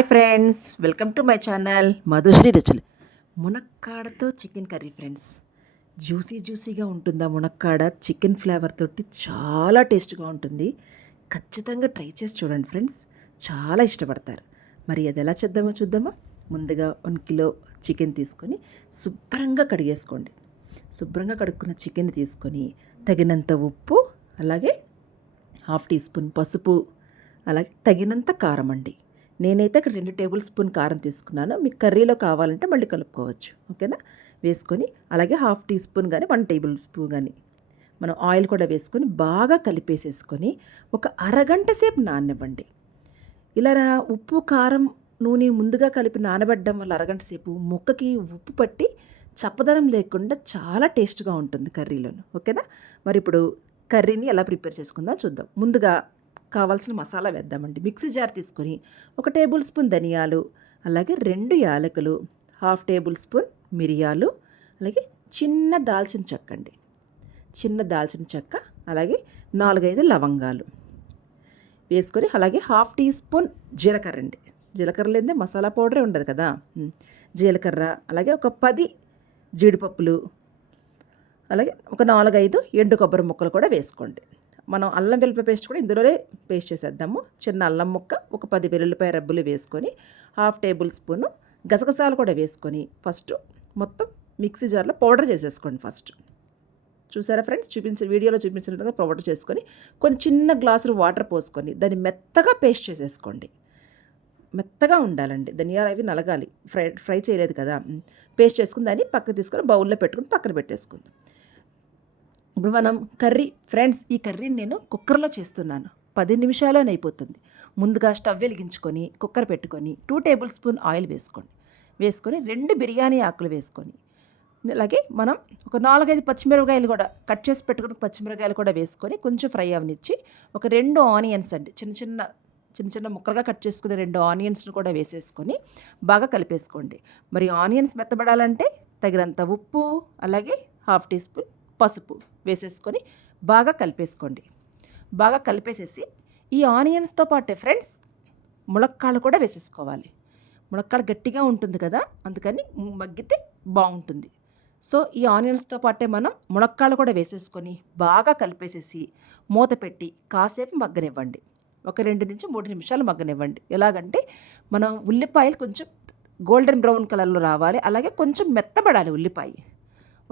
Hi friends welcome to my channel Madhushri రుచులు. మునక్కాడతో chicken curry friends. Juicy జ్యూసీగా ఉంటుందా మునక్కాడ? చికెన్ ఫ్లేవర్ తోటి చాలా టేస్ట్గా ఉంటుంది. ఖచ్చితంగా ట్రై చేసి చూడండి ఫ్రెండ్స్. చాలా ఇష్టపడతారు. మరి అది ఎలా చేద్దామో చూద్దామా? ముందుగా వన్ కిలో చికెన్ తీసుకొని శుభ్రంగా కడిగేసుకోండి. శుభ్రంగా కడుక్కున్న చికెన్ తీసుకొని తగినంత ఉప్పు అలాగే హాఫ్ టీ స్పూన్ పసుపు అలాగే తగినంత కారం అండి. నేనైతే అక్కడ రెండు టేబుల్ స్పూన్ కారం తీసుకున్నాను. మీకు కర్రీలో కావాలంటే మళ్ళీ కలుపుకోవచ్చు. ఓకేనా? వేసుకొని అలాగే హాఫ్ టీ స్పూన్ కానీ వన్ టేబుల్ స్పూన్ కానీ మనం ఆయిల్ కూడా వేసుకొని బాగా కలిపేసేసుకొని ఒక అరగంట సేపు నాననివ్వండి. ఇలా ఉప్పు కారం నూనె ముందుగా కలిపి నానబెట్టడం వల్ల అరగంట సేపు ముక్కకి ఉప్పు పట్టి చప్పదనం లేకుండా చాలా టేస్ట్గా ఉంటుంది కర్రీలోను. ఓకేనా? మరి ఇప్పుడు కర్రీని ఎలా ప్రిపేర్ చేసుకుందాం చూద్దాం. ముందుగా కావాల్సిన మసాలా వేద్దామండి. మిక్సీ జార్ తీసుకొని ఒక టేబుల్ స్పూన్ ధనియాలు అలాగే రెండు యాలకులు హాఫ్ టేబుల్ స్పూన్ మిరియాలు అలాగే చిన్న దాల్చిన చెక్క అండి. చిన్న దాల్చిన చెక్క అలాగే నాలుగైదు లవంగాలు వేసుకొని అలాగే హాఫ్ టీ స్పూన్ జీలకర్ర అండి. జీలకర్ర లేదే మసాలా పౌడరే ఉండదు కదా. జీలకర్ర అలాగే ఒక పది జీడిపప్పులు అలాగే ఒక నాలుగైదు ఎండు కొబ్బరి ముక్కలు కూడా వేసుకోండి. మనం అల్లం వెల్లుల్లి పేస్ట్ కూడా ఇందులోనే పేస్ట్ చేసేద్దాము. చిన్న అల్లం ముక్క ఒక పది వెల్లుల్లిపాయ రబ్బులు వేసుకొని హాఫ్ టేబుల్ స్పూను గసగసాలు కూడా వేసుకొని ఫస్ట్ మొత్తం మిక్సీ జార్లో పౌడర్ చేసేసుకోండి ఫస్ట్. చూసారా ఫ్రెండ్స్? చూపించిన వీడియోలో చూపించిన విధంగా పౌడర్ చేసుకొని కొన్ని చిన్న గ్లాసులు వాటర్ పోసుకొని దాన్ని మెత్తగా పేస్ట్ చేసేసుకోండి. మెత్తగా ఉండాలండి. ధనియాలు అవి నలగాలి. ఫ్రై ఫ్రై చేయలేదు కదా. పేస్ట్ చేసుకుని దాన్ని పక్కకు తీసుకొని బౌల్లో పెట్టుకుని పక్కన పెట్టేసుకుందాం. ఇప్పుడు మనం కర్రీ ఫ్రెండ్స్ ఈ కర్రీని నేను కుక్కర్లో చేస్తున్నాను. పది నిమిషాల్లోనే అయిపోతుంది. ముందుగా స్టవ్ వెలిగించుకొని కుక్కర్ పెట్టుకొని టూ టేబుల్ స్పూన్ ఆయిల్ వేసుకోండి. వేసుకొని రెండు బిర్యానీ ఆకులు వేసుకొని అలాగే మనం ఒక నాలుగైదు పచ్చిమిరపకాయలు కూడా కట్ చేసి పెట్టుకుని పచ్చిమిరపకాయలు కూడా వేసుకొని కొంచెం ఫ్రై అవనిచ్చి ఒక రెండు ఆనియన్స్ అండి చిన్న చిన్న చిన్న చిన్న ముక్కలుగా కట్ చేసుకునే రెండు ఆనియన్స్ని కూడా వేసేసుకొని బాగా కలిపేసుకోండి. మరి ఆనియన్స్ మెత్తబడాలంటే తగినంత ఉప్పు అలాగే హాఫ్ టీ స్పూన్ పసుపు వేసేసుకొని బాగా కలిపేసుకోండి. బాగా కలిపేసేసి ఈ ఆనియన్స్తో పాటే ఫ్రెండ్స్ ములక్కాళ్ళు కూడా వేసేసుకోవాలి. ములక్కాడ గట్టిగా ఉంటుంది కదా అందుకని మగ్గితే బాగుంటుంది. సో ఈ ఆనియన్స్తో పాటే మనం ములక్కాళ్ళు కూడా వేసేసుకొని బాగా కలిపేసేసి మూత పెట్టి కాసేపు మగ్గనివ్వండి. ఒక రెండు నుంచి మూడు నిమిషాలు మగ్గనివ్వండి. ఎలాగంటే మనం ఉల్లిపాయలు కొంచెం గోల్డెన్ బ్రౌన్ కలర్లో రావాలి అలాగే కొంచెం మెత్తబడాలి ఉల్లిపాయ.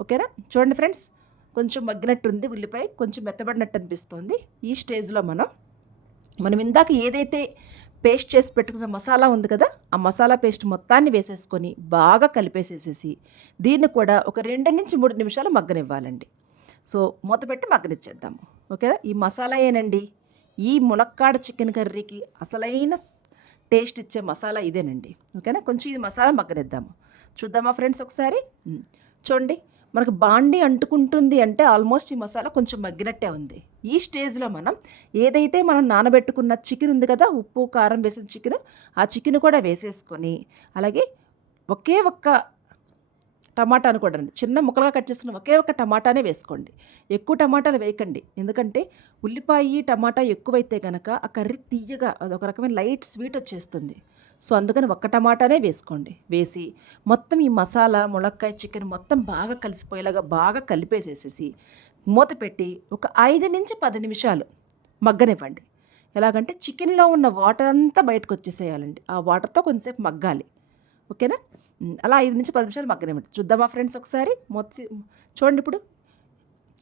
ఓకేనా? చూడండి ఫ్రెండ్స్ కొంచెం మగ్గినట్టుంది ఉల్లిపాయ కొంచెం మెత్తబడినట్టు అనిపిస్తుంది. ఈ స్టేజ్లో మనం మనం ఇందాక ఏదైతే పేస్ట్ చేసి పెట్టుకున్న మసాలా ఉంది కదా ఆ మసాలా పేస్ట్ మొత్తాన్ని వేసేసుకొని బాగా కలిపేసేసేసి దీన్ని కూడా ఒక రెండు నుంచి మూడు నిమిషాలు మగ్గనివ్వాలండి. సో మూత పెట్టి మగ్గనిచ్చేద్దాము ఓకేనా? ఈ మసాలా ఏనండి? ఈ మునక్కాడ చికెన్ కర్రీకి అసలైన టేస్ట్ ఇచ్చే మసాలా ఇదేనండి. ఓకేనా? కొంచెం ఇది మసాలా మగ్గనిద్దాము. చూద్దామా ఫ్రెండ్స్ ఒకసారి? చూడండి. మనకు బాండి అంటుకుంటుంది అంటే ఆల్మోస్ట్ ఈ మసాలా కొంచెం మగ్గినట్టే ఉంది. ఈ స్టేజ్లో మనం ఏదైతే మనం నానబెట్టుకున్న చికెన్ ఉంది కదా ఉప్పు కారం వేసిన చికెన్ ఆ చికెన్ కూడా వేసేసుకొని అలాగే ఒకే ఒక్క టమాటాను కూడా అండి. చిన్న ముక్కలుగా కట్ చేసుకున్న ఒకే ఒక్క టమాటానే వేసుకోండి. ఎక్కువ టమాటాలు వేయకండి. ఎందుకంటే ఉల్లిపాయ టమాటా ఎక్కువైతే కనుక ఆ కర్రీ తీయగా అదొక రకమైన లైట్ స్వీట్ వచ్చేస్తుంది. సో అందుకని ఒక్క టమాటానే వేసుకోండి. వేసి మొత్తం ఈ మసాలా ములక్కాయ చికెన్ మొత్తం బాగా కలిసిపోయేలాగా బాగా కలిపేసేసేసి మూత పెట్టి ఒక ఐదు నుంచి పది నిమిషాలు మగ్గనివ్వండి. ఎలాగంటే చికెన్లో ఉన్న వాటర్ అంతా బయటకు వచ్చేసేయాలండి. ఆ వాటర్తో కొంతసేపు మగ్గాలి. ఓకేనా? అలా ఐదు నుంచి పది నిమిషాలు మగ్గనివ్వండి. చూద్దామా ఫ్రెండ్స్ ఒకసారి? మొత్తం చూడండి ఇప్పుడు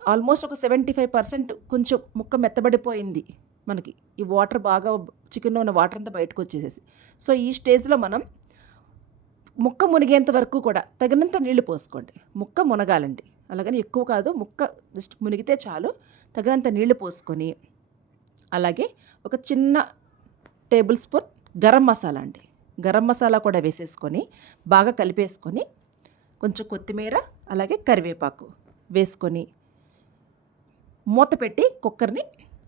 ఆల్మోస్ట్ ఒక సెవెంటీ ఫైవ్ పర్సెంట్ కొంచెం ముక్క మెత్తబడిపోయింది. మనకి ఈ వాటర్ బాగా చికెన్లో ఉన్న వాటర్ అంతా బయటకు వచ్చేసేసి. సో ఈ స్టేజ్లో మనం ముక్క మునిగేంత వరకు కూడా తగినంత నీళ్ళు పోసుకోండి. ముక్క మునగాలండి. అలాగని ఎక్కువ కాదు ముక్క జస్ట్ మునిగితే చాలు తగినంత నీళ్ళు పోసుకొని అలాగే ఒక చిన్న టేబుల్ స్పూన్ గరం మసాలా అండి. గరం మసాలా కూడా వేసేసుకొని బాగా కలిపేసుకొని కొంచెం కొత్తిమీర అలాగే కరివేపాకు వేసుకొని మూత పెట్టి కుక్కర్ని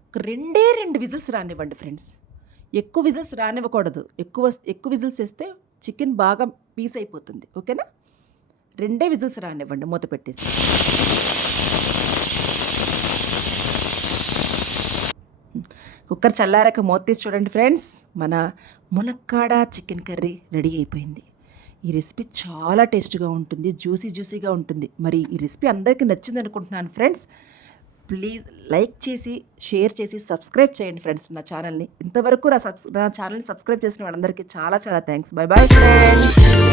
ఒక రెండే రెండు విజిల్స్ రానివ్వండి ఫ్రెండ్స్. ఎక్కువ విజిల్స్ రానివ్వకూడదు. ఎక్కువ ఎక్కువ విజిల్స్ వేస్తే చికెన్ బాగా పీస్ అయిపోతుంది. ఓకేనా? రెండే విజిల్స్ రానివ్వండి మూత పెట్టేసి. కుక్కర్ చల్లారాక మూత తీసి చూడండి ఫ్రెండ్స్. మన మునక్కాడ చికెన్ కర్రీ రెడీ అయిపోయింది. ఈ రెసిపీ చాలా టేస్ట్గా ఉంటుంది జ్యూసీ జ్యూసీగా ఉంటుంది. మరి ఈ రెసిపీ అందరికీ నచ్చింది అనుకుంటున్నాను ఫ్రెండ్స్. ప్లీజ్ లైక్ చేసి షేర్ చేసి సబ్స్క్రైబ్ చేయండి ఫ్రెండ్స్ నా ఛానల్ని. ఇంతవరకు నా సబ్స్ నా ఛానల్ని సబ్స్క్రైబ్ చేసిన వాళ్ళందరికీ చాలా చాలా థ్యాంక్స్. Bye bye friends.